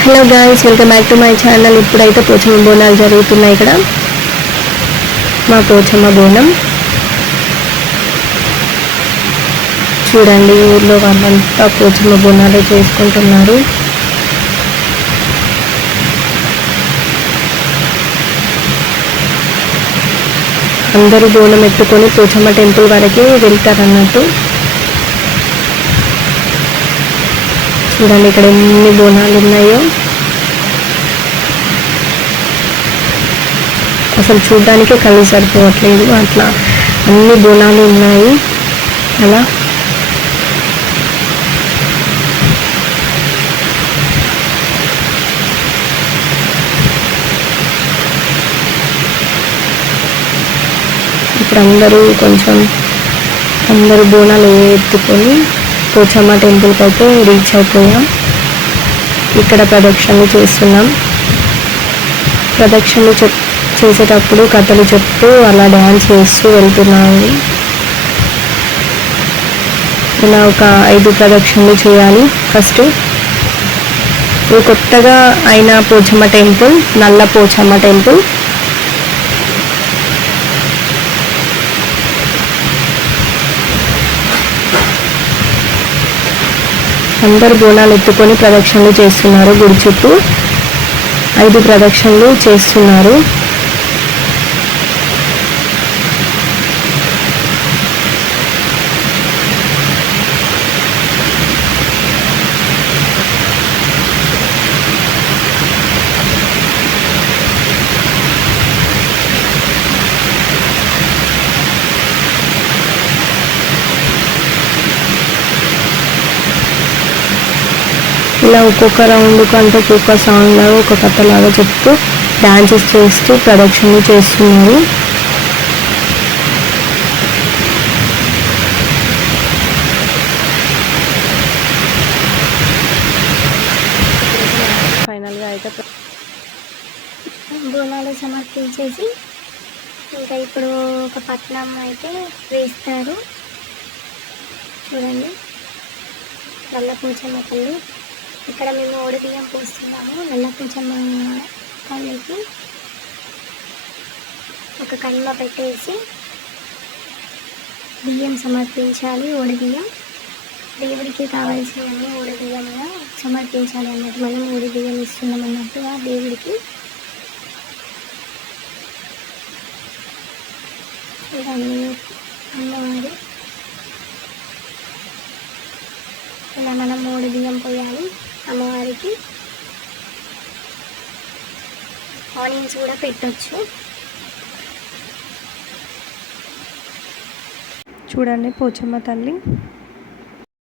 Hello guys, welcome back to my channel. ఇప్పుడైతే పోచమ్మ బోనాలు జరుగుతున్నాయి. ఇక్కడ మా పోచమ్మ బోనం చూడండి. ఊర్లో వాళ్ళంతా పోచమ్మ బోనాలు చేసుకుంటున్నారు. అందరూ బోనం ఎత్తుకొని పోచమ్మ టెంపుల్ వరకు వెళ్తారు అన్నట్టు. చూడండి ఇక్కడ ఎన్ని బోనాలు ఉన్నాయో. అసలు చూడడానికే కళ్ళు సరిపోవట్లేదు, అట్లా అన్ని బోనాలు ఉన్నాయి. అలా ఇప్పుడు అందరూ బోనాలు ఎత్తుకొని పోచమ్మ టెంపుల్కి అయితే రీచ్ అయిపోయాం. ఇక్కడ ప్రదక్షిణలు చేస్తున్నాం. ప్రదక్షిణలు చేసేటప్పుడు కథలు చెప్తూ అలా డ్యాన్స్ చేస్తూ వెళ్తున్నాము. ఇలా ఒక 5 ప్రదక్షిణలు చేయాలి. ఫస్ట్ ఇది కొత్తగా అయిన పోచమ్మ టెంపుల్, నల్ల పోచమ్మ టెంపుల్. అందరు బోనాలు ఎత్తుకొని ప్రదక్షిణలు చేస్తున్నారు. గుడి చుట్టూ 5 ప్రదక్షిణలు చేస్తున్నారు. ఇలా ఒక్కొక్క రౌండ్ కంటే ఒక్కొక్క సాంగ్ లాగా ఒక కథ లాగా చెప్తూ డాన్సెస్ చేస్తూ ప్రదక్షిణలు చేస్తున్నారు. ఫైనల్గా అయితే బోనాలు సమర్పించేసి ఇంకా ఇప్పుడు ఒక పట్నం అయితే వేస్తారు. చూడండి, నల్ల పోచమ్మ తల్లి. ఇక్కడ మేము ఓడి బియ్యం పోస్తున్నాము. నల్ల పోచమ్మ తల్లికి ఒక కల్మ పెట్టేసి బియ్యం సమర్పించాలి. ఓడి బియ్యం దేవుడికి కావాల్సినవన్నీ ఓడి బియ్యంగా సమర్పించాలి అన్నట్టు. మనం ఓడి బియ్యం ఇస్తున్నాం అన్నట్టుగా దేవుడికి. ఇవన్నీ అమ్మవారు ఇలా మనం 3 బియ్యం పోయాలి అమ్మవారికి. ఆనియన్స్ కూడా పెట్టొచ్చు. చూడండి పోచమ్మ తల్లి.